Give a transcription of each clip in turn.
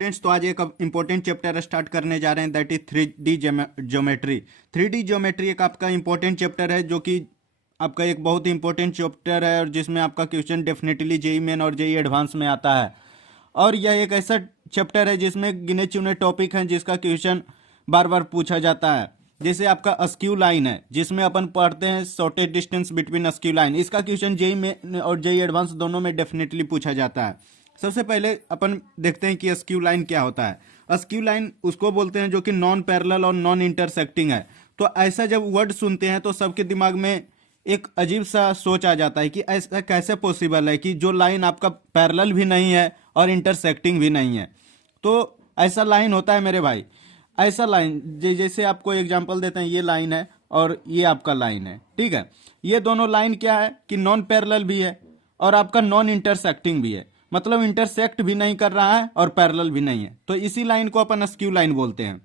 Friends, तो आज एक इंपॉर्टेंट चैप्टर स्टार्ट करने जा रहे हैं, that is 3D geometry. 3D geometry एक आपका इंपॉर्टेंट चैप्टर है, जो कि आपका एक बहुत ही इंपॉर्टेंट चैप्टर है और जिसमें आपका क्वेश्चन डेफिनेटली जेई मेन और जेई एडवांस में आता है। और यह एक ऐसा चैप्टर है जिसमें गिने चुने टॉपिक हैं जिसका क्वेश्चन बार बार पूछा जाता है। जैसे आपका अस्क्यू लाइन है, जिसमें अपन पढ़ते हैं shortest distance between askew line. इसका क्वेश्चन जेई मेन और जेई एडवांस दोनों में डेफिनेटली पूछा जाता है। सबसे पहले अपन देखते हैं कि अस्क्यू लाइन क्या होता है। अस्क्यू लाइन उसको बोलते हैं जो कि नॉन पैरेलल और नॉन इंटरसेक्टिंग है। तो ऐसा जब वर्ड सुनते हैं तो सबके दिमाग में एक अजीब सा सोच आ जाता है कि ऐसा कैसे पॉसिबल है कि जो लाइन आपका पैरेलल भी नहीं है और इंटरसेक्टिंग भी नहीं है। तो ऐसा लाइन होता है मेरे भाई। ऐसा लाइन जैसे आपको एग्जांपल देते हैं, ये लाइन है और ये आपका लाइन है, ठीक है। ये दोनों लाइन क्या है कि नॉन पैरेलल भी है और आपका नॉन इंटरसेक्टिंग भी है, मतलब इंटरसेक्ट भी नहीं कर रहा है और पैरेलल भी नहीं है। तो इसी लाइन को अपन अस्क्यू लाइन बोलते हैं।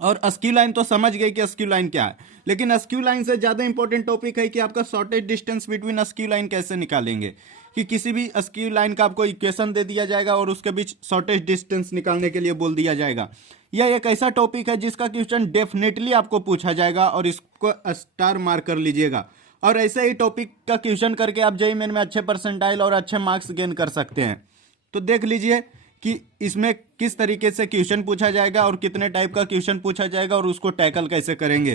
और अस्क्यू लाइन तो समझ गए कि अस्क्यू लाइन क्या है, लेकिन अस्क्यू लाइन से ज्यादा इंपॉर्टेंट टॉपिक है कि आपका shortest distance between askew line कैसे निकालेंगे। कि किसी भी अस्क्यू लाइन का आपको इक्वेशन दे दिया जाएगा और उसके बीच शॉर्टेस्ट डिस्टेंस निकालने के लिए बोल दिया जाएगा। यह एक ऐसा टॉपिक है जिसका क्वेश्चन डेफिनेटली आपको पूछा जाएगा और इसको स्टार मार्क कर लीजिएगा। और ऐसे ही टॉपिक का क्वेश्चन करके आप जेईई मेन में अच्छे परसेंटाइल और अच्छे मार्क्स गेन कर सकते हैं। तो देख लीजिए कि इसमें किस तरीके से क्वेश्चन पूछा जाएगा और कितने टाइप का क्वेश्चन पूछा जाएगा और उसको टैकल कैसे करेंगे।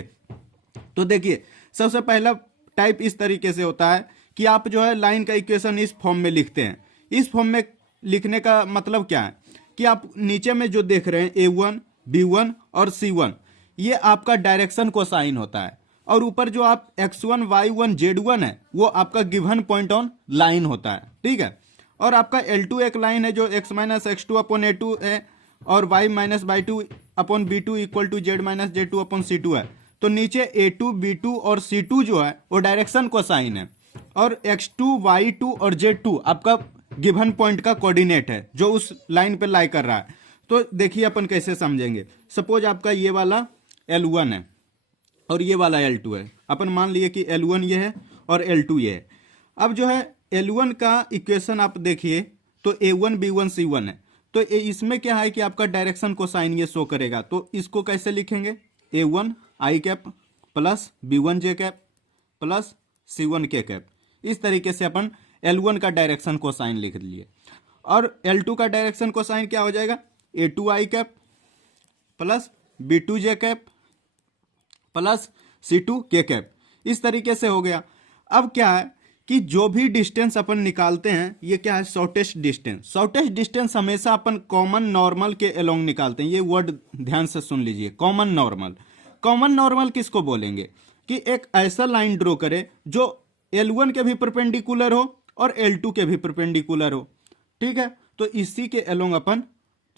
तो देखिए, सबसे पहला टाइप इस तरीके से होता है कि आप जो है लाइन का इक्वेशन इस फॉर्म में लिखते हैं। इस फॉर्म में लिखने का मतलब क्या है कि आप नीचे में जो देख रहे हैं A1, B1 और C1, ये आपका डायरेक्शन को साइन होता है। और ऊपर जो आप X1, Y1, Z1 है, वो आपका गिवन पॉइंट ऑन लाइन होता है, ठीक है। और आपका L2 एक लाइन है जो x minus x2 upon A2 है और y minus y2 upon B2 equal to z minus Z2 upon C2 है। तो नीचे A2, B2 और C2 जो है वो डायरेक्शन को साइन है और X2, Y2 और Z2 आपका गिवन पॉइंट का कोऑर्डिनेट है जो उस लाइन पे लाई कर रहा है। तो देखिए अपन कैसे समझेंगे। सपोज आपका ये वाला L1 है और ये वाला L2 है। अपन मान लिए कि L1 ये है और L2 ये है। अब जो है L1 का इक्वेशन आप देखिए तो A1, B1, C1 है। तो इसमें क्या है कि आपका डायरेक्शन को साइन ये शो करेगा। तो इसको कैसे लिखेंगे? A1 I cap plus B1 J cap plus C1 K cap. इस तरीके से अपन L1 का डायरेक्शन को साइन लिख लिए। और L2 का डायरेक्शन को साइन क्या हो जाएगा? A2 I cap plus B2 J cap plus C2 K cap. इस तरीके से हो गया। अब क्या है कि जो भी डिस्टेंस अपन निकालते हैं, ये क्या है? Shortest distance. शॉर्टेस्ट डिस्टेंस हमेशा अपन कॉमन नॉर्मल के अलोंग निकालते हैं। ये वर्ड ध्यान से सुन लीजिए, कॉमन नॉर्मल। कॉमन नॉर्मल किसको बोलेंगे? कि एक ऐसा लाइन ड्रॉ करे जो L1 के भी परपेंडिकुलर हो और L2 के भी परपेंडिकुलर हो, ठीक है। तो इसी के अलोंग अपन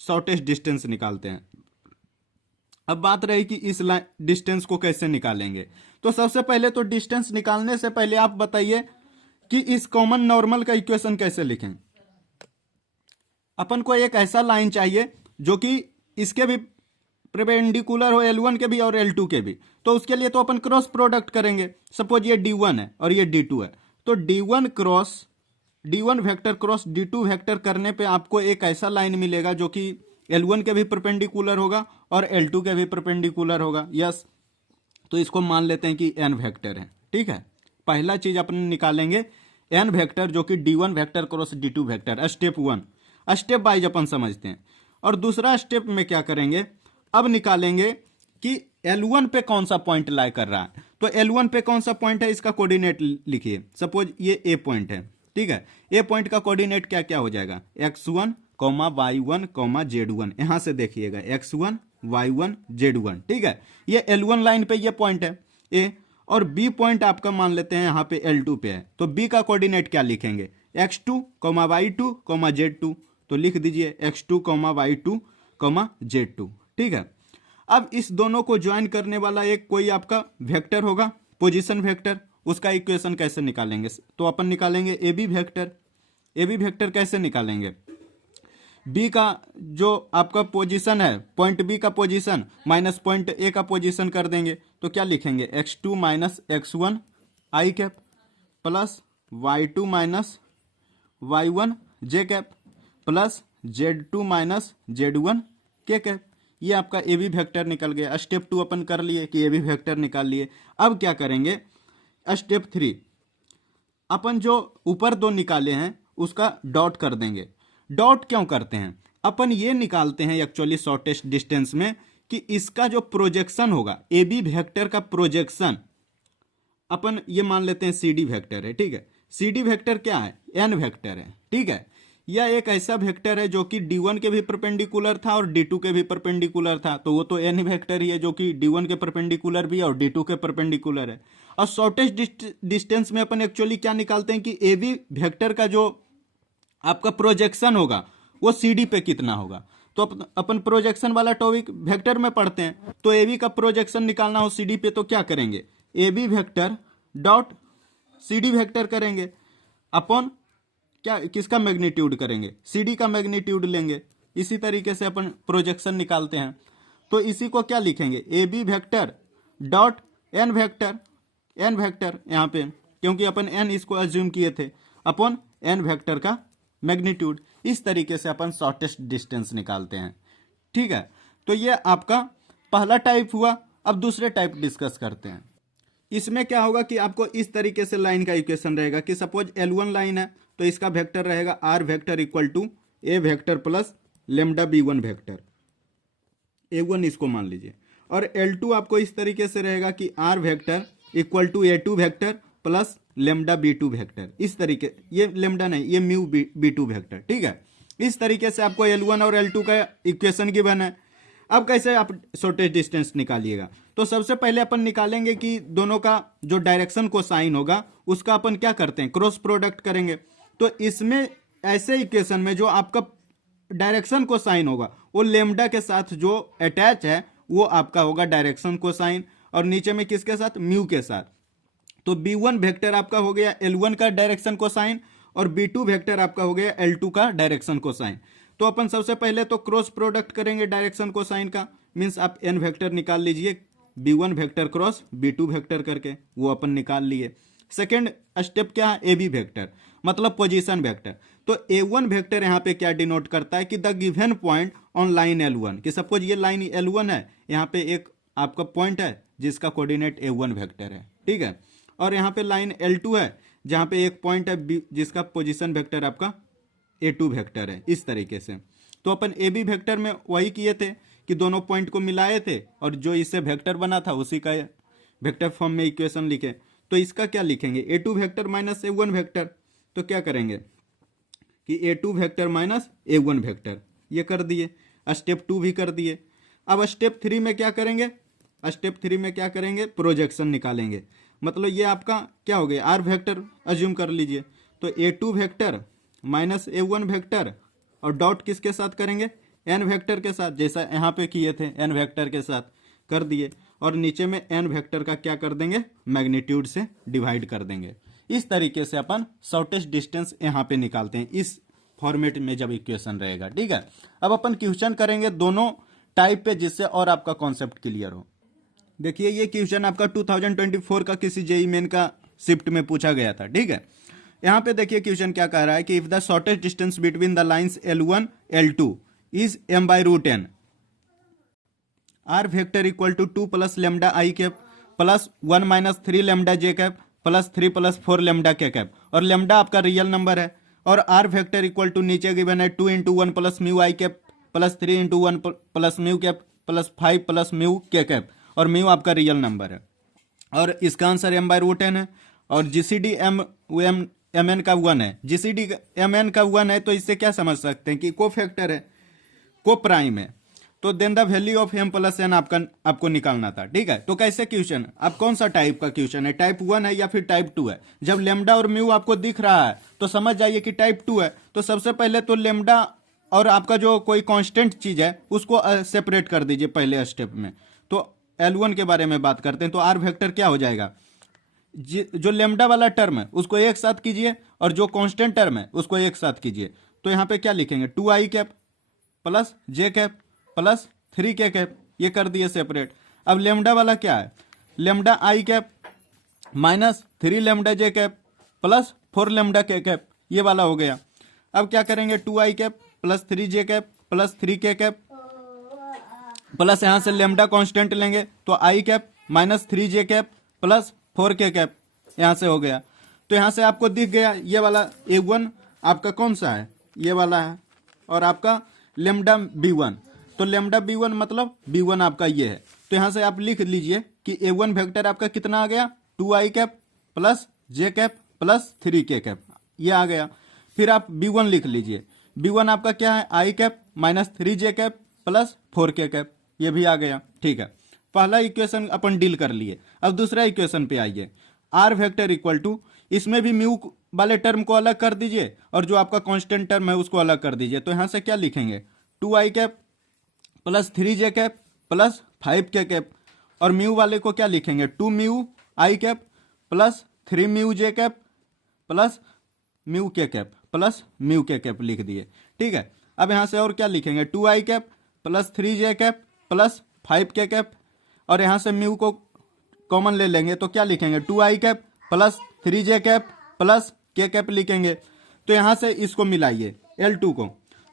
शॉर्टेस्ट डिस्टेंस निकालते हैं। अब बात रही कि इस डिस्टेंस को कैसे निकालेंगे। तो सबसे पहले तो डिस्टेंस निकालने से पहले आप बताइए कि इस कॉमन नॉर्मल का इक्वेशन कैसे लिखें। अपन को एक ऐसा लाइन चाहिए जो कि इसके भी परपेंडिकुलर हो, L1 के भी और L2 के भी। तो उसके लिए तो अपन क्रॉस प्रोडक्ट करेंगे। सपोज ये D1 है और ये D2 है, तो D1 vector cross D2 vector करने पे आपको एक ऐसा लाइन मिलेगा जो कि L1 के भी परपेंडिकुलर होगा और L2 के भी परपेंडिकुलर होगा। यस, तो इसको मान लेते हैं कि n वेक्टर है, ठीक है। पहला चीज अपन निकालेंगे n वेक्टर जो कि D1 vector cross D2 vector. Step 1 step wise अपन समझते हैं। और दूसरा स्टेप में क्या करेंगे, अब निकालेंगे कि L1 पे कौन सा पॉइंट लाई कर रहा है। तो L1 पे कौन सा पॉइंट है, इसका कोऑर्डिनेट लिखिए। सपोज ये A पॉइंट है, ठीक है। A पॉइंट का कोऑर्डिनेट क्या क्या हो जाएगा? X1, Y1, Z1। यहां से देखिएगा X1, Y1, Z1, ठीक है। ये L1 लाइन पे ये पॉइंट है A। और B पॉइंट आपका मान लेते हैं यहाँ पे L2 पे है। तो B का कोऑर्डिनेट क्या लिखेंगे? X2, Y2, Z2। तो लिख दीजिए X2, Y2, Z2, ठीक है। अब इस दोनों को ज्वाइन करने वाला एक कोई आपका वेक्टर होगा, पोजीशन वेक्टर। उसका इक्वेशन कैसे निकालेंगे? तो अपन निकालेंगे AB वेक्टर। AB वेक्टर कैसे निकालेंगे? बी का जो आपका पोजीशन है, पॉइंट बी का पोजीशन माइनस पॉइंट ए का पोजीशन कर देंगे। तो क्या लिखेंगे? X2 minus X1 I cap plus Y2 minus Y1 J cap plus Z2 minus Z1 के कैप। ये आपका ए बी वेक्टर निकल गया। स्टेप 2 अपन कर लिए कि ए बी वेक्टर निकाल लिए। अब क्या करेंगे, स्टेप 3 अपन जो ऊपर दो निकाले हैं उसका डॉट कर देंगे। डॉट क्यों करते हैं, अपन ये निकालते हैं एक्चुअली शॉर्टेस्ट डिस्टेंस में कि इसका जो प्रोजेक्शन होगा, ए बी वेक्टर का प्रोजेक्शन अपन ये मान लेते हैं सी डी वेक्टर है, ठीक है। सी डी वेक्टर क्या है, एन वेक्टर है, ठीक है। यह एक ऐसा वेक्टर है जो कि D1 के भी परपेंडिकुलर था और D2 के भी परपेंडिकुलर था, तो वो तो एन वेक्टर ही है जो कि D1 के परपेंडिकुलर भी है और D2 के परपेंडिकुलर है। और शॉर्टेस्ट डिस्टेंस में अपन एक्चुअली क्या निकालते हैं कि ए बी वेक्टर का जो आपका प्रोजेक्शन होगा वो सी डी पे कितना होगा। तो अपन प्रोजेक्शन वाला टॉपिक वेक्टर में पढ़ते हैं, तो ए बी का प्रोजेक्शन निकालना हो सी डी पे तो क्या करेंगे, A B vector dot C D vector करेंगे अपॉन क्या, किसका मैग्नीट्यूड करेंगे, सी डी का मैग्नीट्यूड लेंगे। इसी तरीके से अपन प्रोजेक्शन निकालते हैं। तो इसी को क्या लिखेंगे, A B vector dot N vector, N vector यहाँ पे क्योंकि अपन एन इसको अज्यूम किए थे, अपॉन एन वेक्टर का मैग्नीट्यूड। इस तरीके से अपन शॉर्टेस्ट डिस्टेंस निकालते हैं, ठीक है। तो ये आपका पहला टाइप हुआ। अब दूसरे टाइप डिस्कस करते हैं। इसमें क्या होगा कि आपको इस तरीके से लाइन का इक्वेशन रहेगा कि सपोज L1 लाइन है तो इसका वेक्टर रहेगा R vector equal to A vector plus lambda B1 vector, A1 इसको मान लीजिए। और L2 आपको इस तरीके से रहेगा कि R vector equal to A2 vector plus lambda B2 vector. इस तरीके, ये लेमडा नहीं, ये म्यू B2 वेक्टर, ठीक है। इस तरीके से आपको L1 और L2 का इक्वेशन गिवन है। अब कैसे आप शॉर्टेस्ट डिस्टेंस निकालिएगा, तो सबसे पहले अपन निकालेंगे कि दोनों का जो डायरेक्शन को साइन होगा उसका अपन क्या करते हैं, क्रॉस प्रोडक्ट करेंगे। तो इसमें ऐसे इक्वेशन में जो आपका डायरेक्शन को साइन होगा वो लेमडा के साथ जो अटैच है वो आपका होगा डायरेक्शन को साइन, और नीचे में किसके साथ, म्यू के साथ। तो B1 वेक्टर आपका हो गया L1 का डायरेक्शन को साइन और B2 वेक्टर आपका हो गया L2 का डायरेक्शन को साइन। तो अपन सबसे पहले तो क्रॉस प्रोडक्ट करेंगे डायरेक्शन को साइन का, मीन्स आप एन वेक्टर निकाल लीजिए, B1 vector cross B2 vector करके, वो अपन निकाल लिए। सेकेंड स्टेप क्या है, ए बी वेक्टर मतलब पोजीशन वेक्टर। तो A1 वेक्टर यहाँ पे क्या डिनोट करता है कि the given point on line L1, कि सपोज ये लाइन L1 है, यहाँ पे एक आपका पॉइंट है जिसका कोऑर्डिनेट A1 वेक्टर है, ठीक है। और यहाँ पे लाइन L2 है जहाँ पे एक पॉइंट है जिसका पोजीशन वेक्टर आपका A2 वेक्टर है, इस तरीके से। तो अपन ए बी वेक्टर में वही किए थे कि दोनों पॉइंट को मिलाए थे और जो इससे वेक्टर बना था उसी का वेक्टर फॉर्म में इक्वेशन लिखे। तो इसका क्या लिखेंगे, A2 vector minus A1 vector. तो क्या करेंगे कि A2 vector minus A1 vector, ये कर दिए। स्टेप 2 भी कर दिए। अब स्टेप 3 में क्या करेंगे, स्टेप 3 में क्या करेंगे, प्रोजेक्शन निकालेंगे। मतलब ये आपका क्या हो गया, आर वेक्टर अज्यूम कर लीजिए। तो A2 vector minus A1 vector और डॉट किसके साथ करेंगे, एन वेक्टर के साथ, जैसा यहाँ पे किए थे एन वेक्टर के साथ कर दिए। और नीचे में एन वेक्टर का क्या कर देंगे, मैग्नीट्यूड से डिवाइड कर देंगे। इस तरीके से अपन शॉर्टेस्ट डिस्टेंस यहाँ पे निकालते हैं, इस फॉर्मेट में जब इक्वेशन रहेगा, ठीक है। अब अपन क्वेश्चन करेंगे दोनों टाइप पे, जिससे और आपका कॉन्सेप्ट क्लियर हो। देखिए ये क्वेश्चन आपका 2024 का किसी जेई मेन का शिफ्ट में पूछा गया था, ठीक है। यहाँ पे देखिए क्वेश्चन क्या कह रहा है कि if the shortest distance between the lines L1 L2 is m/√n, r vector equal to 2 plus lambda i cap plus 1 minus 3 lambda j cap plus 3 plus 4 lambda k cap, और लेमडा आपका real number है। और r vector equal to नीचे given है 2 into 1 plus mu i cap plus 3 into 1 plus mu cap plus 5 plus mu के cap, और mu आपका real number है। और इसका आंसर m/√n है। और जीसीडी mn का 1 है, जीसीडी mn का 1 है, तो इससे क्या समझ सकते हैं कि को फैक्टर है, को प्राइम है। तो then the value of m plus n आपको निकालना था, ठीक है। तो कैसे क्वेश्चन, अब कौन सा टाइप का क्वेश्चन है, टाइप 1 है या फिर टाइप 2 है। जब लेमडा और म्यू आपको दिख रहा है तो समझ जाइए कि टाइप 2 है। तो सबसे पहले तो लेमडा और आपका जो कोई कांस्टेंट चीज है उसको सेपरेट कर दीजिए पहले स्टेप में। तो L1 के बारे में बात करते हैं। तो आर वेक्टर क्या हो जाएगा, जो लेमडा वाला टर्म है उसको एक साथ कीजिए और जो कांस्टेंट टर्म है उसको एक साथ कीजिए। तो यहाँ पे क्या लिखेंगे, 2i cap plus j cap plus 3k cap, ये कर दिए सेपरेट। अब लेमडा वाला क्या है, lambda i cap minus 3 lambda j cap plus 4 lambda k cap, ये वाला हो गया। अब क्या करेंगे, 2i cap plus 3j cap plus 3k cap plus यहाँ से लेमडा कांस्टेंट लेंगे तो i cap minus 3j cap plus 4k cap यहाँ से हो गया। तो यहाँ से आपको दिख गया ये वाला A1 आपका कौन सा है, ये वाला है, और आपका लेमडा B1, तो लेमडा B1 मतलब B1 आपका ये है। तो यहाँ से आप लिख लीजिए कि A1 वेक्टर आपका कितना आ गया 2i cap plus j cap plus 3k cap, ये आ गया। फिर आप B1 लिख लीजिए, B1 आपका क्या है i cap minus 3j cap plus 4k cap, ये भी आ गया। ठीक है, पहला इक्वेशन अपन डील कर लिए। अब दूसरा इक्वेशन पे आइए, आर वेक्टर इक्वल टू, इसमें भी म्यू वाले टर्म को अलग कर दीजिए और जो आपका कांस्टेंट टर्म है उसको अलग कर दीजिए। तो यहाँ से क्या लिखेंगे 2i cap plus 3j cap plus 5k cap, और म्यू वाले को क्या लिखेंगे 2 mu i cap plus 3 mu J cap plus mu के कैप प्लस म्यू के कैप लिख दिए। ठीक है, अब यहाँ से और क्या लिखेंगे 2i cap plus 3j cap plus 5k cap, और यहाँ से म्यू को कॉमन ले लेंगे तो क्या लिखेंगे 2i cap plus 3j cap plus k cap लिखेंगे। तो यहाँ से इसको मिलाइए L2 को,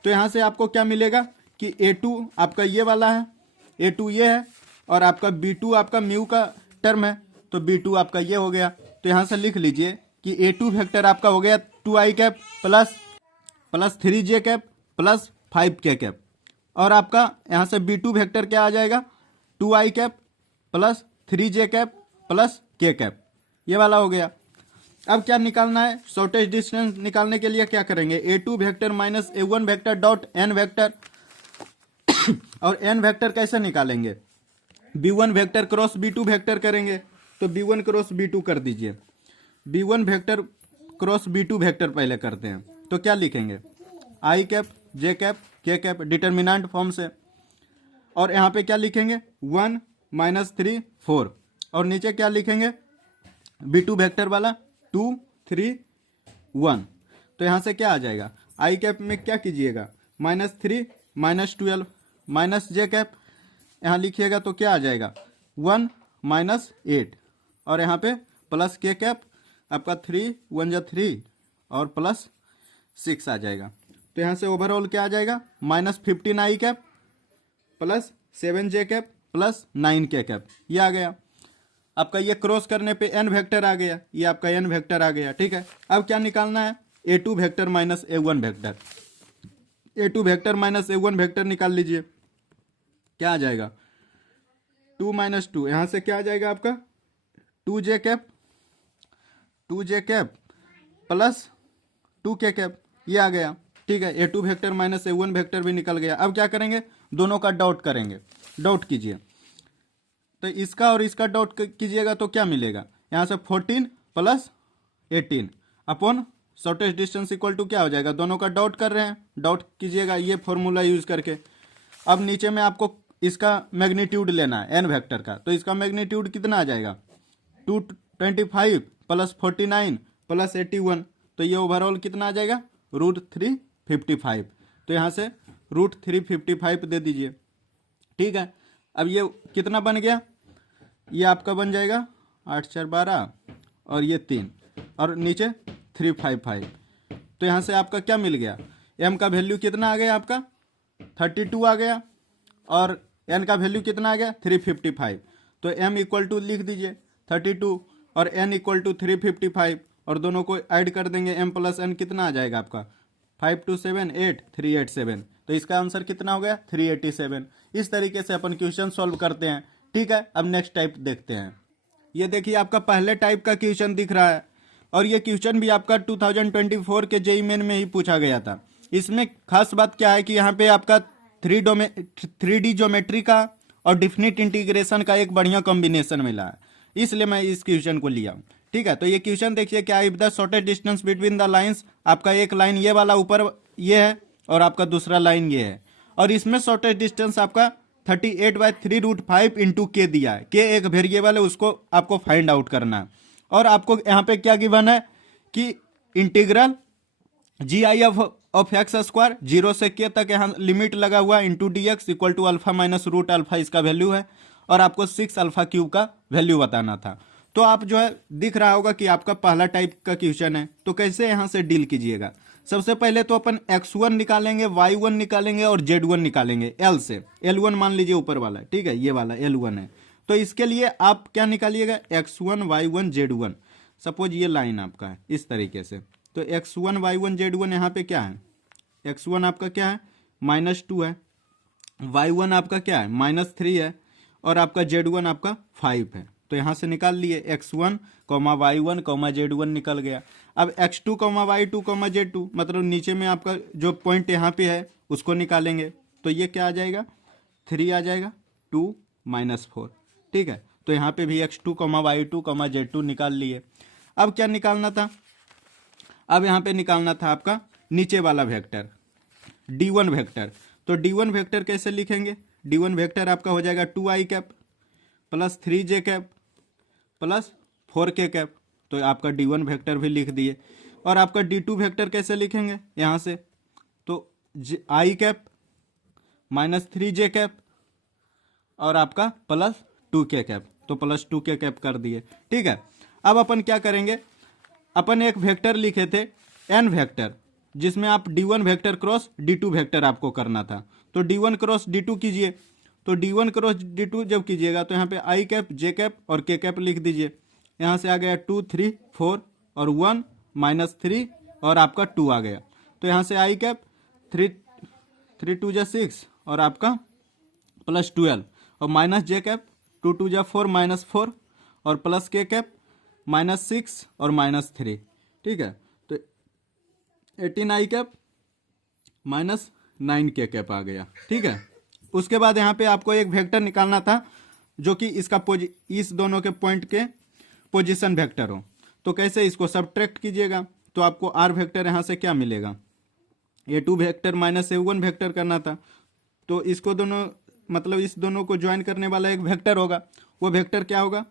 तो यहाँ से आपको क्या मिलेगा कि A2 आपका ये वाला है, A2 ये है, और आपका B2 आपका म्यू का टर्म है, तो B2 आपका ये हो गया। तो यहाँ से लिख लीजिए कि A2 वेक्टर आपका हो गया 2i cap plus 3j cap plus 5k cap, और आपका यहाँ से B2 वेक्टर क्या आ जाएगा 2i cap plus 3j cap plus k cap, ये वाला हो गया। अब क्या निकालना है, शॉर्टेज डिस्टेंस निकालने के लिए क्या करेंगे A2 vector minus A1 vector dot n vector, और n वेक्टर कैसे निकालेंगे B1 vector cross B2 vector करेंगे। तो B1 क्रॉस B2 कर दीजिए, B1 vector cross B2 vector पहले करते हैं। तो क्या लिखेंगे i cap j cap k cap determinant form से, और यहाँ पे क्या लिखेंगे 1 माइनस 3 4, और नीचे क्या लिखेंगे B2 वेक्टर वाला 2 3 1। तो यहाँ से क्या आ जाएगा i कैप में क्या कीजिएगा minus 3 minus 12 minus j cap, यहाँ लिखिएगा तो क्या आ जाएगा 1 माइनस 8, और यहाँ पे प्लस k कैप आपका 3 1 जा 3 और प्लस 6 आ जाएगा। तो यहाँ से ओवरऑल क्या आ जाएगा minus 15 i cap plus 7 j cap plus 9 k cap, ये आ गया। आपका ये क्रॉस करने पे n वेक्टर आ गया, ये आपका n वेक्टर आ गया। ठीक है, अब क्या निकालना है A2 vector minus A1 vector, A2 vector minus A1 vector निकाल लीजिए, क्या आ जाएगा 2 माइनस 2, यहाँ से क्या आ जाएगा आपका 2j cap plus 2k cap, ये आ गया। ठीक है, A2 vector minus A1 vector भी निकल गया। अब क्या करेंगे दोनों का डॉट करेंगे, डॉट कीजिए, तो इसका और इसका डॉट कीजिएगा तो क्या मिलेगा यहाँ से 14 plus 18 upon shortest distance equal to क्या हो जाएगा, दोनों का डॉट कर रहे हैं, डॉट कीजिएगा ये फॉर्मूला यूज करके। अब नीचे में आपको इसका मैग्नीट्यूड लेना है n वेक्टर का, तो इसका मैग्नीट्यूड कितना आ जाएगा 225 प्लस 49 प्लस 81, तो ये ओवरऑल कितना आ जाएगा √355। तो यहाँ से √355 दे दीजिए। ठीक है, अब ये कितना बन गया, ये आपका बन जाएगा 8 4 12 और ये 3 और नीचे 355। तो यहाँ से आपका क्या मिल गया m का वैल्यू कितना आ गया आपका 32 आ गया, और n का वैल्यू कितना आ गया 355। तो m इक्वल टू लिख दीजिए 32 और n इक्वल टू 355, और दोनों को ऐड कर देंगे m प्लस n कितना आ जाएगा आपका 5 2 7 8 387। तो इसका आंसर कितना हो गया 387। इस तरीके से अपन क्वेश्चन सॉल्व करते हैं। ठीक है, अब नेक्स्ट टाइप देखते हैं। ये देखिए आपका पहले टाइप का क्वेश्चन दिख रहा है, और ये क्वेश्चन भी आपका 2024 के जेईई मेन में ही पूछा गया था। इसमें खास बात क्या है कि यहाँ पे आपका 3D ज्योमेट्री का और डिफिनिट इंटीग्रेशन का एक बढ़िया कॉम्बिनेशन मिला है, इसलिए मैं इस क्वेश्चन को लिया। ठीक है, तो ये क्वेश्चन देखिए क्या, if the shortest distance between the lines, आपका एक लाइन ये वाला ऊपर ये है और आपका दूसरा लाइन ये है, और इसमें शॉर्टेस्ट डिस्टेंस आपका 38/3√5 इंटू के दिया है। के एक वेरिएबल है, उसको आपको फाइंड आउट करना है। और आपको यहाँ पे क्या गिवन है कि integral GI of x square 0 से के तक यहाँ लिमिट लगा हुआ into dx equal to alpha minus √α इसका वैल्यू है, और आपको 6 अल्फा क्यूब का वैल्यू बताना था। तो आप जो है दिख रहा होगा कि आपका पहला टाइप का क्वेश्चन है, तो कैसे यहाँ से डील कीजिएगा। सबसे पहले तो अपन x1 निकालेंगे, y1 निकालेंगे और z1 निकालेंगे L से। L1 मान लीजिए ऊपर वाला, ठीक है, ये वाला L1 है। तो इसके लिए आप क्या निकालिएगा, x1 y1 z1। सपोज ये लाइन आपका है इस तरीके से, तो x1 y1 z1 यहाँ पे क्या है, x1 आपका क्या है -2 है, y1 आपका क्या है -3 है, और आपका z1 आपका 5 है। तो यहाँ से निकाल लिए x1 y1 z1 निकल गया। अब x2 y2 z2, मतलब नीचे में आपका जो पॉइंट यहाँ पे है उसको निकालेंगे। तो ये क्या आ जाएगा, 3 आ जाएगा, 2 -4, ठीक है। तो यहाँ पे भी x2 y2 z2 निकाल लिए। अब क्या निकालना था, अब यहाँ पे निकालना था आपका नीचे वाला वेक्टर d1 वेक्टर। तो d1 वेक्टर कैसे लिखेंगे, d1 वेक्टर आपका हो जाएगा 2i cap plus 3j cap plus 4k cap. तो आपका d1 वेक्टर भी लिख दिए। और आपका d2 वेक्टर कैसे लिखेंगे, यहाँ से तो i कैप -3j कैप और आपका प्लस 2k कैप, तो प्लस 2k कैप कर दिए, ठीक है। अब अपन क्या करेंगे, अपन एक वेक्टर लिखे थे n वेक्टर, जिसमें आप d1 vector cross d2 vector आपको करना था। तो d1 क्रॉस d2 कीजिए। तो d1 क्रॉस d2 जब कीजिएगा तो यहाँ पे i कैप j कैप और k कैप लिख दीजिए। यहाँ से आ गया 2 3 4 और 1 -3 और आपका 2 आ गया। तो यहाँ से i कैप 3 2 जा 6 और आपका प्लस 12 और माइनस j कैप 2 2 जा 4 -4 और प्लस k कैप -6 और -3, ठीक है। तो 18i कैप -9k कैप आ गया, ठीक है। उसके बाद यहाँ पे आपको एक वेक्टर निकालना था जो कि इसका इस दोनों के पॉइंट के पोजीशन वेक्टर हो। तो कैसे इसको सब्ट्रैक्ट कीजिएगा, तो आपको r वेक्टर यहाँ से क्या मिलेगा, a2 वेक्टर -a1 वेक्टर करना था। तो इसको दोनों मतलब इस दोनों को ज्वाइन करने वाला एक वेक्टर होगा, वो वेक्टर क्या होगा,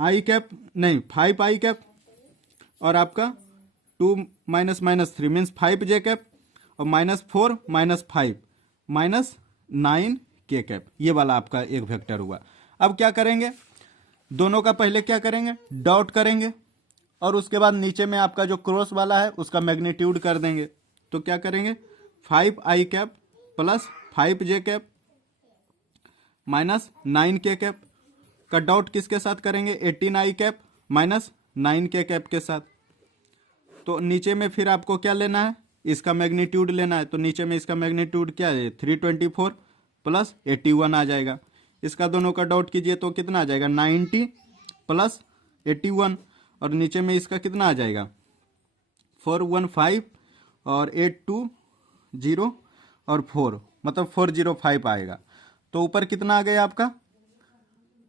i कैप नहीं 5i कैप और आपका 2 -3 मीन्स 5j कैप और -4 -5 -9k कैप, ये वाला आपका एक वेक्टर हुआ। अब क्या करेंगे, दोनों का पहले क्या करेंगे, डॉट करेंगे और उसके बाद नीचे में आपका जो क्रॉस वाला है उसका मैग्नीट्यूड कर देंगे। तो क्या करेंगे, 5i cap plus 5j cap -9k cap का डॉट किसके साथ करेंगे, 18i कैप -9k कैप के साथ। तो नीचे में फिर आपको क्या लेना है, इसका मैग्नीट्यूड लेना है। तो नीचे में इसका मैग्नीट्यूड क्या है, 324 प्लस 81 आ जाएगा। इसका दोनों का डॉट कीजिए तो कितना आ जाएगा, 90 प्लस 81 और नीचे में इसका कितना आ जाएगा, 415 और 820 और 4 मतलब 405 आएगा। तो ऊपर कितना आ गया आपका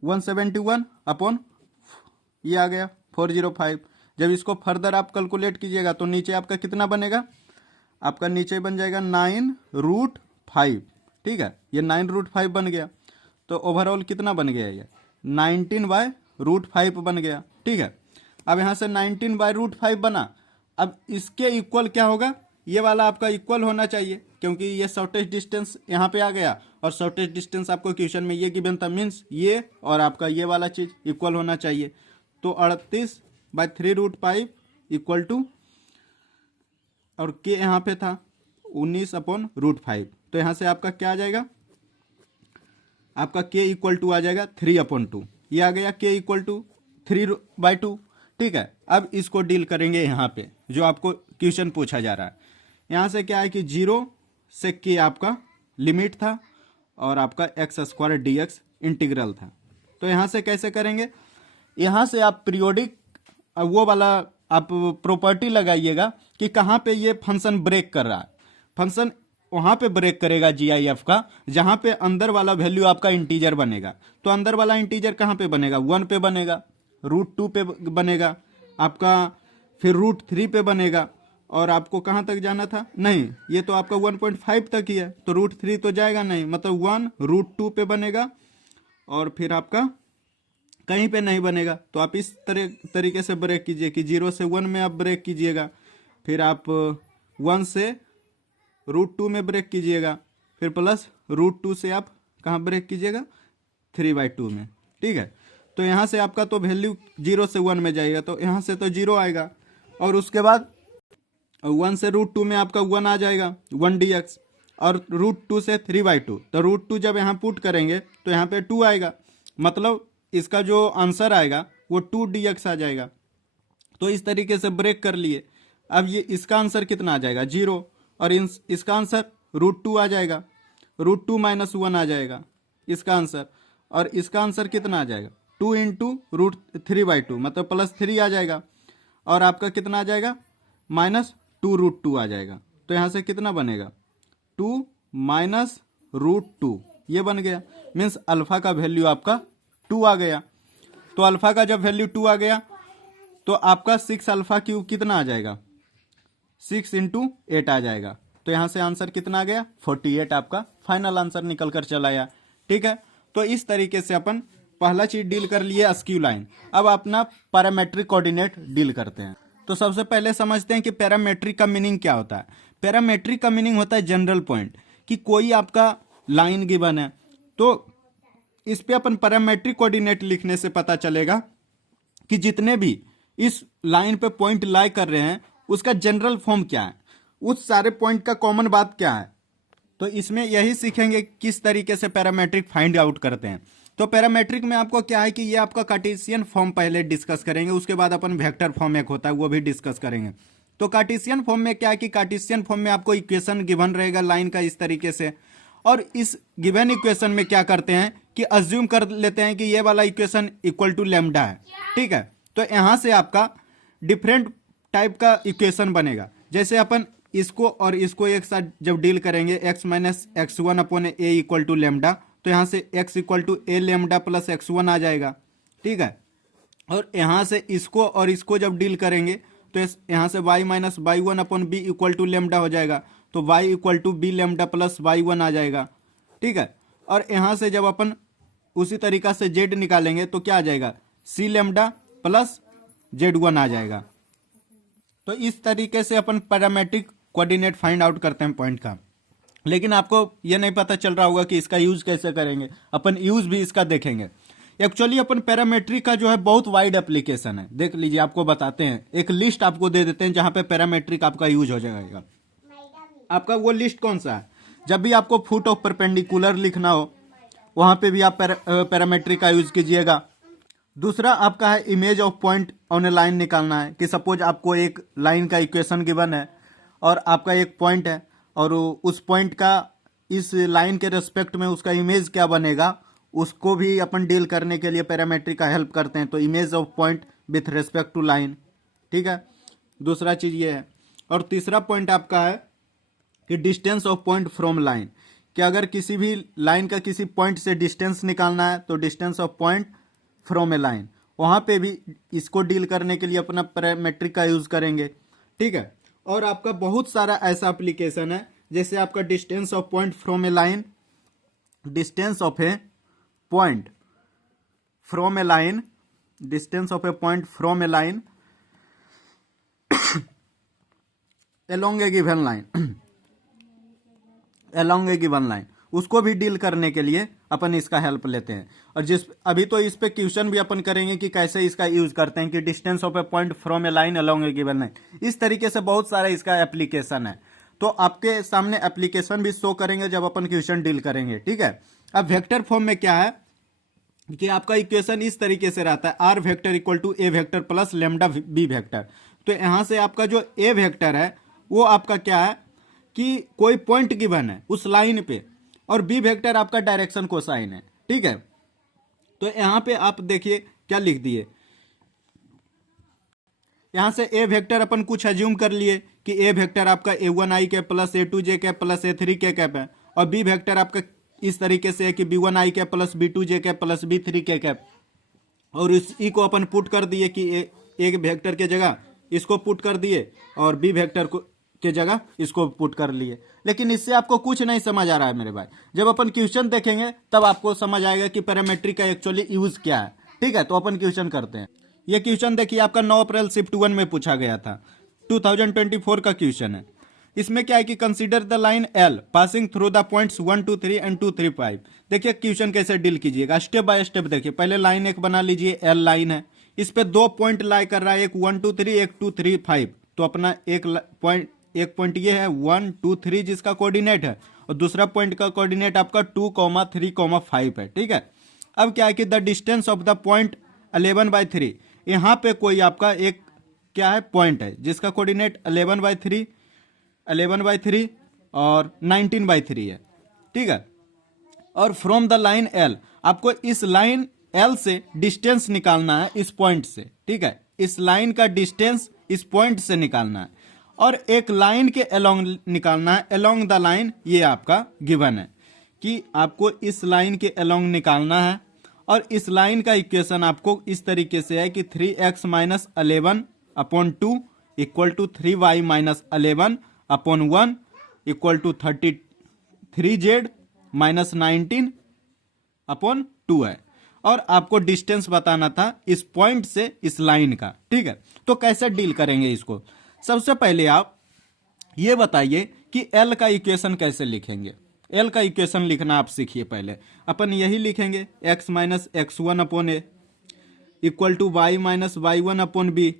171 अपॉन ये आ गया 405। जब इसको फर्दर आप कैलकुलेट कीजिएगा तो नीचे आपका कितना बनेगा, आपका नीचे बन जाएगा 9√5, ठीक है, ये 9√5 बन गया। तो ओवरऑल कितना बन गया, ये 19/√5 बन गया, ठीक है। अब यहाँ से 19/√5 बना। अब इसके इक्वल क्या होगा, ये वाला आपका इक्वल होना चाहिए क्योंकि ये शॉर्टेस्ट डिस्टेंस यहाँ पे आ गया और शॉर्टेस्ट डिस्टेंस आपको क्वेश्चन में ये गिवन था, मीन्स ये और आपका ये वाला चीज इक्वल होना चाहिए। तो 38/3√5 इक्वल टू, और के यहाँ पे था 19/√5। तो यहाँ से आपका क्या आ जाएगा, आपका के इक्वल टू आ जाएगा 3/2। ये आ गया के इक्वल टू 3/2, ठीक है। अब इसको डील करेंगे यहाँ पे जो आपको क्वेश्चन पूछा जा रहा है। यहाँ से क्या है कि 0 से के आपका लिमिट था और आपका x² dx इंटीग्रल था। तो यहाँ से कैसे करेंगे, यहाँ से आप पीरियोडिक वो वाला आप प्रॉपर्टी लगाइएगा कि कहाँ पे ये फंक्शन ब्रेक कर रहा है। फंक्शन वहाँ पे ब्रेक करेगा GIF का जहाँ पे अंदर वाला वैल्यू आपका इंटीजर बनेगा। तो अंदर वाला इंटीजर कहाँ पे बनेगा, 1 पे बनेगा, √2 पे बनेगा आपका, फिर √3 पे बनेगा और आपको कहाँ तक जाना था, नहीं ये तो आपका 1.5 तक ही है तो √3 तो जाएगा नहीं, मतलब 1 √2 पे बनेगा और फिर आपका कहीं पे नहीं बनेगा। तो आप इस तरीके से ब्रेक कीजिए कि 0 से 1 में आप ब्रेक कीजिएगा, फिर आप 1 से √2 में ब्रेक कीजिएगा, फिर प्लस √2 से आप कहाँ ब्रेक कीजिएगा, 3/2 में, ठीक है। तो यहाँ से आपका तो वैल्यू 0 से 1 में जाएगा तो यहाँ से तो 0 आएगा और उसके बाद और 1 से √2 में आपका 1 आ जाएगा 1 dx, और √2 से 3/2, तो √2 जब यहाँ पुट करेंगे तो यहाँ पे 2 आएगा, मतलब इसका जो आंसर आएगा वो 2 dx आ जाएगा। तो इस तरीके से ब्रेक कर लिए। अब ये इसका आंसर कितना आ जाएगा 0, और इसका आंसर √2 आ जाएगा, √2 - 1 आ जाएगा इसका आंसर, और इसका आंसर कितना आ जाएगा 2 × √3/2, मतलब +3 आ जाएगा, और आपका कितना आ जाएगा -2 √2 आ जाएगा। तो यहाँ से कितना बनेगा 2 - √2, ये बन गया। मीन्स अल्फा का वैल्यू आपका 2 आ गया। तो अल्फा का जब वैल्यू 2 आ गया तो आपका 6 अल्फा क्यूब कितना आ जाएगा 6 × 8 आ जाएगा। तो यहाँ से आंसर कितना आ गया 48, आपका फाइनल आंसर निकल कर चला आया। ठीक है, तो इस तरीके से अपन पहला चीज डील कर लिए अस्क्यू लाइन। अब अपना पैरामेट्रिक कोऑर्डिनेट डील करते हैं। तो सबसे पहले समझते हैं कि पैरामेट्रिक का मीनिंग क्या होता है। पैरामेट्रिक का मीनिंग होता है जनरल पॉइंट, कि कोई आपका लाइन गिवन है तो इस पे अपन पैरामेट्रिक कोऑर्डिनेट लिखने से पता चलेगा कि जितने भी इस लाइन पे पॉइंट लाई कर रहे हैं उसका जनरल फॉर्म क्या है, उस सारे पॉइंट का कॉमन बात क्या है। तो इसमें यही सीखेंगे किस तरीके से पैरामेट्रिक फाइंड आउट करते हैं। तो पैरामेट्रिक में आपको क्या है कि ये आपका कार्टेशियन फॉर्म पहले डिस्कस करेंगे, उसके बाद अपन वेक्टर फॉर्म एक होता है वो भी डिस्कस करेंगे। तो कार्टेशियन फॉर्म में क्या है कि कार्टेशियन फॉर्म में आपको इक्वेशन गिवन रहेगा लाइन का इस तरीके से, और इस गिवन इक्वेशन में क्या करते हैं कि अज्यूम कर लेते हैं कि ये वाला इक्वेशन इक्वल टू लैम्डा है। ठीक है, तो यहां से आपका डिफरेंट टाइप का इक्वेशन बनेगा। जैसे अपन इसको और इसको एक साथ जब डील करेंगे x - x1/a equal to lambda, तो यहाँ से x equal to a lambda plus x1 आ जाएगा। ठीक है, और यहाँ से इसको और इसको जब डील करेंगे तो यहाँ से y - y1/b equal to lambda हो जाएगा, तो y equal to b lambda plus y1 आ जाएगा। ठीक है, और यहाँ से जब अपन उसी तरीका से z निकालेंगे तो क्या आ जाएगा c लैम्डा प्लस z1 आ जाएगा। तो इस तरीके से अपन पैरामेट्रिक कोऑर्डिनेट फाइंड आउट करते हैं पॉइंट का। लेकिन आपको यह नहीं पता चल रहा होगा कि इसका यूज कैसे करेंगे, अपन यूज भी इसका देखेंगे। एक्चुअली अपन पैरामेट्रिक का जो है बहुत वाइड एप्लीकेशन है, देख लीजिए आपको बताते हैं, एक लिस्ट आपको दे देते हैं जहां पे पैरामेट्रिक आपका यूज हो जाएगा। आपका वो लिस्ट कौन सा है, जब भी आपको फुट ऑफ परपेंडिकुलर लिखना हो वहां पे भी आप पैरामेट्रिक का यूज कीजिएगा। दूसरा आपका है image of point on A line निकालना है, कि सपोज आपको एक लाइन का इक्वेशन गिवन है और आपका एक पॉइंट है और उस पॉइंट का इस लाइन के रेस्पेक्ट में उसका इमेज क्या बनेगा, उसको भी अपन डील करने के लिए पैरामेट्रिक का हेल्प करते हैं। तो image of point with respect to line. ठीक है, दूसरा चीज ये है। और तीसरा पॉइंट आपका है कि distance of point from line, कि अगर किसी भी लाइन का किसी पॉइंट से डिस्टेंस निकालना है तो distance of point from A line, वहां पे भी इसको डील करने के लिए अपना पैरामेट्रिक का यूज करेंगे। ठीक है, और आपका बहुत सारा ऐसा एप्लीकेशन है, जैसे आपका distance of point from A line, distance of A point from A line, distance of A point from A line along a given line, along a given line, उसको भी डील करने के लिए अपन इसका हेल्प लेते हैं। और जिस अभी तो इस पे क्वेश्चन भी अपन करेंगे कि कैसे इसका यूज करते हैं, कि distance of A point from A line along A given line. इस तरीके से बहुत सारा इसका एप्लीकेशन है, तो आपके सामने एप्लीकेशन भी शो करेंगे जब अपन क्वेश्चन डील करेंगे। ठीक है, अब वेक्टर फॉर्म में क्या है कि आपका इक्वेशन इस तरीके से रहता है, R vector equal to A vector plus lambda B vector. तो यहां से आपका जो ए वेक्टर है वो आपका क्या है कि कोई पॉइंट गिवन है उस लाइन पे, और बी वेक्टर आपका डायरेक्शन कोसाइन है। ठीक है, तो यहां पे आप देखिए क्या लिख दिए, यहां से ए वेक्टर अपन कुछ अज्यूम कर लिए कि ए वेक्टर आपका a1i cap plus a2j cap plus a3k cap है, और बी वेक्टर आपका इस तरीके से है कि b1i cap plus b2j cap plus b3k cap, और इस ई को अपन पुट कर दिए कि एक वेक्टर के जगह इसको पुट कर दिए और बी वेक्टर को के जगह इसको पुट कर लिए। लेकिन इससे आपको कुछ नहीं समझ आ रहा है मेरे भाई, जब अपन क्वेश्चन देखेंगे तब आपको समझ आएगा कि पैरामेट्रिक का एक्चुअली यूज क्या है। ठीक है, तो अपन क्वेश्चन करते हैं। ये क्वेश्चन देखिए आपका 9 अप्रैल शिफ्ट 1 में पूछा गया था, 2024 का क्वेश्चन है। इसमें क्या है कि consider the line L passing through the points 1 2 3 and 2 3 5। देखिए क्वेश्चन कैसे डील कीजिएगा, स्टेप बाय स्टेप देखिए। पहले लाइन एक बना लीजिए, एल लाइन है, इस पे 2 पॉइंट लाई कर रहा है, एक 1 2 3 एक 2 3 5। तो अपना एक पॉइंट ये है 1 2 3 जिसका कोऑर्डिनेट है, और दूसरा पॉइंट का कोऑर्डिनेट आपका 2,3,5 है। ठीक है, अब क्या है कि the distance of the point 11/3, यहाँ पे कोई आपका एक क्या है पॉइंट है जिसका कोऑर्डिनेट 11/3 और 19/3 है। ठीक है, और फ्रॉम द लाइन एल, आपको इस लाइन एल से डिस्टेंस निकालना है इस पॉइंट से। ठीक है, इस लाइन का डिस्टेंस इस पॉइंट से निकालना है, और एक लाइन के अलोंग निकालना है, अलोंग द लाइन। ये आपका गिवन है कि आपको इस लाइन के अलोंग निकालना है, और इस लाइन का इक्वेशन आपको इस तरीके से है कि 3x - 11 upon 2 equal to 3y - 11 upon 1 equal to 33z - 19 upon 2 है, और आपको डिस्टेंस बताना था इस पॉइंट से इस लाइन का। ठीक है, तो कैसे डील करेंगे इसको? सबसे पहले आप ये बताइए कि एल का इक्वेशन कैसे लिखेंगे। एल का इक्वेशन लिखना आप सीखिए। पहले अपन यही लिखेंगे x - x1 upon a equal to y - y1 upon b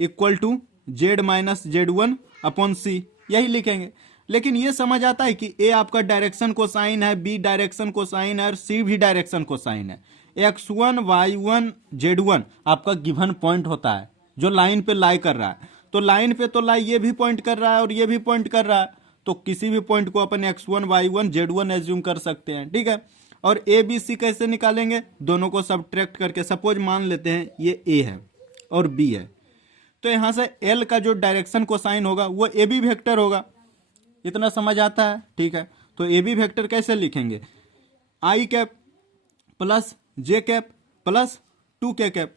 equal to z - z1 upon c, यही लिखेंगे। लेकिन ये समझ आता है कि ए आपका डायरेक्शन को साइन है, बी डायरेक्शन को साइन है, और सी भी डायरेक्शन को साइन है। x1 y1 z1 आपका गिवन पॉइंट होता है जो लाइन पे लाई कर रहा है, तो लाइन पे तो लाई ये भी पॉइंट कर रहा है और ये भी पॉइंट कर रहा है, तो किसी भी पॉइंट को अपन x1 y1 z1 एज्यूम कर सकते हैं। ठीक है, और ए बी सी कैसे निकालेंगे? दोनों को सब्ट्रैक्ट करके। सपोज मान लेते हैं ये ए है और बी है, तो यहां से एल का जो डायरेक्शन को साइन होगा वो ए बी वेक्टर होगा। इतना समझ आता है? ठीक है, तो ए बी वेक्टर कैसे लिखेंगे? आई cap plus j cap plus 2k cap.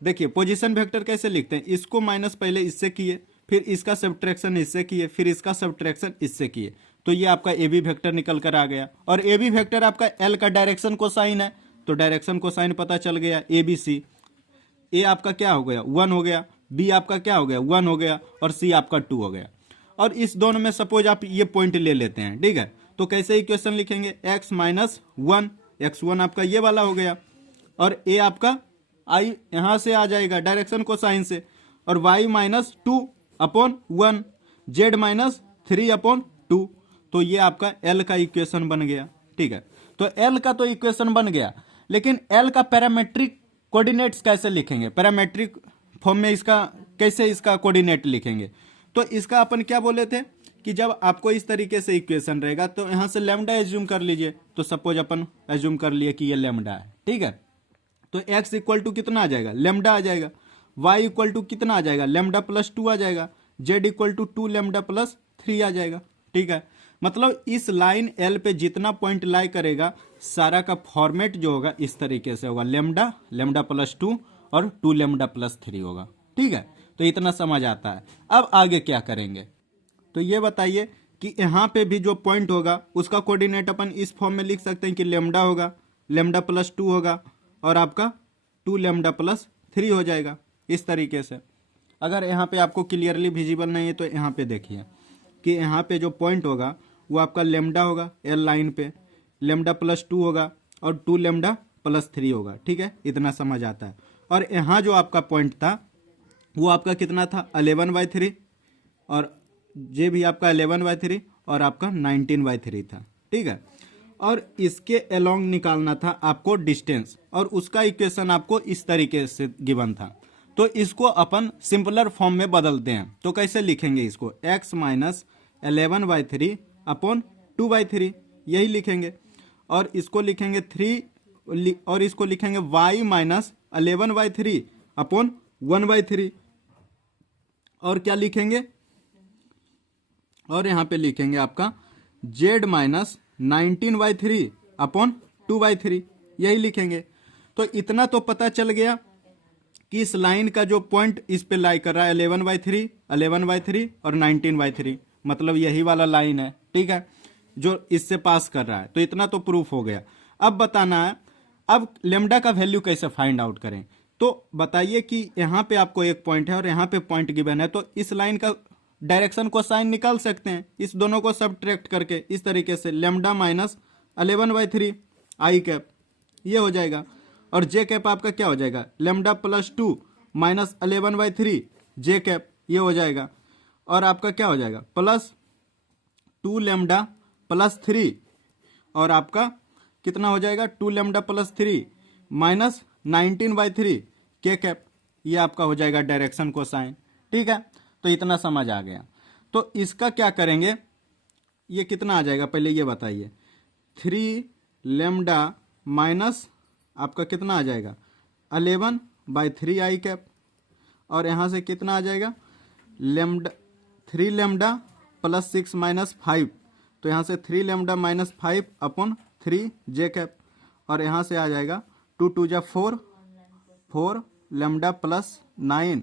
देखिए पोजीशन वेक्टर कैसे लिखते हैं, इसको माइनस पहले इससे किए, फिर इसका सब्ट्रैक्शन इससे किए, फिर इसका सब्ट्रैक्शन इससे किए, तो ये आपका ए बी वेक्टर निकल कर आ गया। और ए बी वेक्टर आपका एल का डायरेक्शन को साइन है, तो डायरेक्शन को साइन पता चल गया ए बी सी। ए आपका क्या हो गया? 1 हो गया, बी आपका क्या हो गया? 1 हो गया, और सी आपका 2 हो गया। और इस दोनों में सपोज आप ये पॉइंट ले लेते हैं। ठीक है, तो कैसे इक्वेशन लिखेंगे? x - 1, x1 आपका ये वाला हो गया, और a आपका आई यहां से आ जाएगा डायरेक्शन को साइन से, और y - 2 अपॉन 1 z - 3 अपॉन 2, तो ये आपका l का इक्वेशन बन गया। ठीक है, तो l का तो इक्वेशन बन गया, लेकिन l का पैरामेट्रिक कोऑर्डिनेट्स कैसे लिखेंगे? पैरामेट्रिक फॉर्म में इसका कैसे इसका कोऑर्डिनेट लिखेंगे? तो इसका अपन क्या बोले थे कि जब आपको इस तरीके से इक्वेशन रहेगा तो यहां से लैम्डा एज्यूम कर लीजिए। तो सपोज अपन एज्यूम कर लिए कि ये लैम्डा है। ठीक है, तो x इक्वल टू कितना आ जाएगा? लैम्डा आ जाएगा। y इक्वल टू कितना आ जाएगा? लैम्डा प्लस 2 आ जाएगा। z equal to 2 lambda plus 3 आ जाएगा। ठीक है, मतलब इस लाइन एल पे जितना पॉइंट लाई करेगा सारा का फॉर्मेट जो होगा इस तरीके से होगा, लैम्डा लैम्डा प्लस 2 और 2 लैम्डा प्लस 3 होगा। ठीक है, तो इतना समझ आता है। अब आगे क्या करेंगे? तो ये बताइए कि यहाँ पे भी जो पॉइंट होगा उसका कोऑर्डिनेट अपन इस फॉर्म में लिख सकते हैं कि लैम्डा होगा, लैम्डा प्लस 2 होगा, और आपका 2 लैम्डा प्लस 3 हो जाएगा इस तरीके से। अगर यहाँ पे आपको क्लियरली विजिबल नहीं है तो यहाँ पे देखिए कि यहाँ पे जो पॉइंट होगा वो आपका लैम्डा होगा, एल लाइन पे लैम्डा प्लस 2 होगा और 2 लैम्डा प्लस 3 होगा। ठीक है, इतना समझ आता है। और यहाँ जो आपका पॉइंट था वो आपका कितना था? 11/3, और ये भी आपका 11/3 और आपका 19/3 था। ठीक है, और इसके अलोंग निकालना था आपको डिस्टेंस, और उसका इक्वेशन आपको इस तरीके से गिवन था। तो इसको अपन सिंपलर फॉर्म में बदलते हैं। तो कैसे लिखेंगे इसको? x - 11/3 अपॉन 2/3, यही लिखेंगे। और इसको लिखेंगे 3, और इसको लिखेंगे y - 11/3 अपॉन 1/3, और क्या लिखेंगे? और यहां पे लिखेंगे आपका z - 19/3 अपॉन 2/3, यही लिखेंगे। तो इतना तो पता चल गया कि इस लाइन का जो पॉइंट इस पे लाई कर रहा है 11/3 और 19/3, मतलब यही वाला लाइन है। ठीक है, जो इससे पास कर रहा है। तो इतना तो प्रूफ हो गया। अब बताना है अब लेमडा का वैल्यू कैसे फाइंड आउट करें। तो बताइए कि यहाँ पे आपको एक पॉइंट है और यहाँ पे पॉइंट गिवन है, तो इस लाइन का डायरेक्शन को साइन निकाल सकते हैं इस दोनों को सब्ट्रैक्ट करके इस तरीके से, लैम्डा माइनस 11/3 आई कैप, ये हो जाएगा। और जे कैप आपका क्या हो जाएगा? लैम्डा प्लस 2 माइनस 11/3 जे कैप, ये हो जाएगा, और आपका क्या हो जाएगा प्लस 2 लेमडा प्लस 3, और आपका कितना हो जाएगा 2 लेमडा प्लस 3 माइनस 19/3 के कैप, ये आपका हो जाएगा डायरेक्शन कोसाइन। ठीक है, तो इतना समझ आ गया। तो इसका क्या करेंगे, ये कितना आ जाएगा पहले ये बताइए, 3 लेमडा माइनस आपका कितना आ जाएगा 11/3 आई कैप, और यहाँ से कितना आ जाएगा लेमडा 3 लेमडा प्लस 6 माइनस 5, तो यहाँ से 3 लेमडा माइनस 5 अपॉन 3 जे कैप, और यहाँ से आ जाएगा 2 2 जा 4, 4 लेमडा प्लस 9,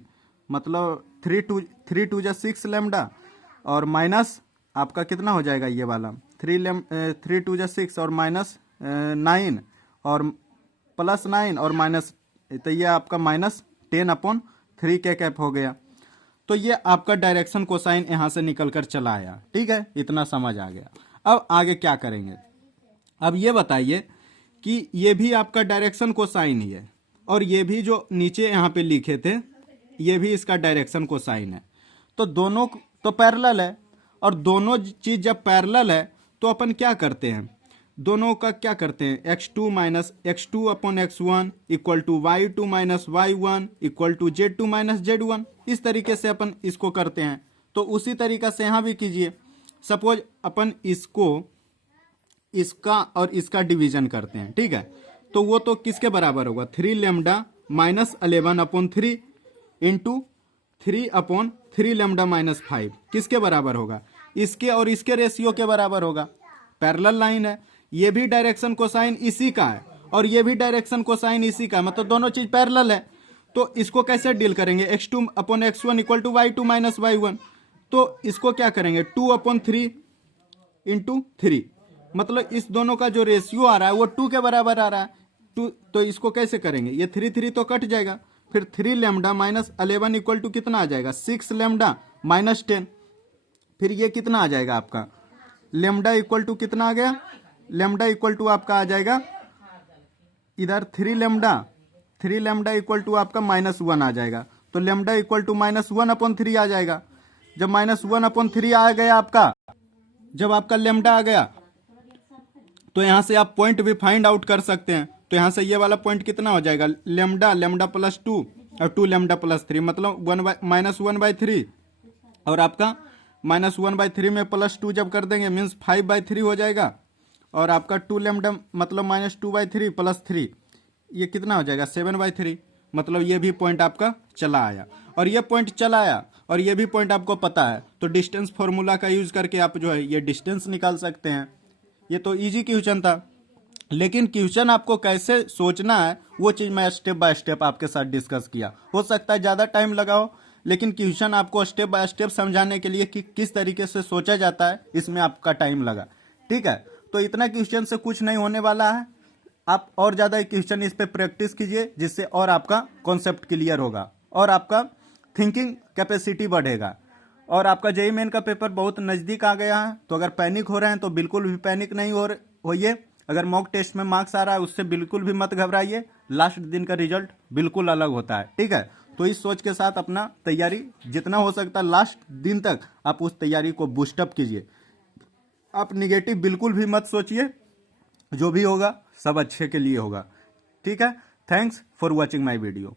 मतलब 3 2 जा 6 लेमडा, और माइनस आपका कितना हो जाएगा ये वाला 3 2 जा 6 और माइनस 9 और प्लस 9 और माइनस, तो ये आपका माइनस 10/3 के कैप हो गया। तो ये आपका डायरेक्शन कोसाइन यहां से निकलकर चला आया। ठीक है, इतना समझ आ गया। अब आगे क्या करेंगे, अब ये बताइए कि ये भी आपका डायरेक्शन कोसाइन ही है, और ये भी जो नीचे यहाँ पे लिखे थे ये भी इसका डायरेक्शन कोसाइन है। तो दोनों तो पैरेलल है, और दोनों चीज जब पैरेलल है तो अपन क्या करते हैं, दोनों का क्या करते हैं x2 minus x2 upon x1 equal to y2 minus y1 equal to z2 minus z1, इस तरीके से अपन इसको करते हैं। तो उसी तरीका से यहाँ भी कीजिए। सपोज अपन इसको इसका और इसका डिवीजन करते हैं, ठीक है, तो वो तो किसके बराबर होगा 3 lambda minus 11/3 into 3/3 lambda minus 5 किसके बराबर होगा, इसके और इसके रेशियो के बराबर होगा। पैरेलल लाइन है, ये भी डायरेक्शन कोसाइन इसी का है और ये भी डायरेक्शन कोसाइन इसी का है, मतलब दोनों चीज पैरेलल है। तो इसको कैसे डील करेंगे, x2/x1 equal to y2 minus y1, तो इसको क्या करेंगे 2/3 इंटू 3, मतलब इस दोनों का जो रेशियो आ रहा है वो 2 के बराबर आ रहा है। 2, तो इसको कैसे करेंगे, ये 3 तो कट जाएगा, फिर 3 लेमडा माइनस 11 इक्वल टू कितना आ जाएगा 6 लेमडा माइनस 10, फिर ये कितना आ जाएगा आपका लेमडा इक्वल टू कितना आ गया, लेमडा इक्वल टू आपका आ जाएगा इधर 3 लेमडा इक्वल टू आपका -1 आ जाएगा, तो लेमडा इक्वल टू -1/3 आ जाएगा। जब -1/3 आ गया आपका, जब आपका लेमडा आ गया तो यहां से आप पॉइंट भी फाइंड आउट कर सकते हैं। तो यहां से ये वाला पॉइंट कितना हो जाएगा लेमडा प्लस 2 और 2 लेमडा प्लस 3, मतलब -1/3, और आपका -1/3 में +2 जब कर देंगे मीन्स 5/3 हो जाएगा, और आपका 2 लेमडा मतलब -2/3 + 3 ये कितना हो जाएगा 7/3, मतलब ये भी पॉइंट आपका चला आया, और ये पॉइंट चला आया और ये भी पॉइंट आपको पता है, तो डिस्टेंस फॉर्मूला का यूज करके आप जो है ये डिस्टेंस निकाल सकते हैं। ये तो इजी क्वेश्चन था, लेकिन क्वेश्चन आपको कैसे सोचना है वो चीज मैं स्टेप बाय स्टेप आपके साथ डिस्कस किया। हो सकता है ज्यादा टाइम लगाओ, लेकिन क्वेश्चन आपको स्टेप बाय स्टेप समझाने के लिए कि किस तरीके से सोचा जाता है इसमें आपका टाइम लगा। ठीक है, तो इतना क्वेश्चन से कुछ नहीं होने वाला है, आप और ज्यादा क्वेश्चन इस पे प्रैक्टिस कीजिए, जिससे और आपका कॉन्सेप्ट क्लियर होगा और आपका थिंकिंग कैपेसिटी बढ़ेगा। और आपका जेईई मेन का पेपर बहुत नजदीक आ गया है, तो अगर पैनिक हो रहे हैं तो बिल्कुल भी पैनिक नहीं होइए। अगर मॉक टेस्ट में मार्क्स आ रहा है उससे बिल्कुल भी मत घबराइए, लास्ट दिन का रिजल्ट बिल्कुल अलग होता है। ठीक है, तो इस सोच के साथ अपना तैयारी जितना हो सकता है लास्ट दिन तक आप उस तैयारी को बूस्टअप कीजिए। आप निगेटिव बिल्कुल भी मत सोचिए, जो भी होगा सब अच्छे के लिए होगा। ठीक है, thanks for watching my video.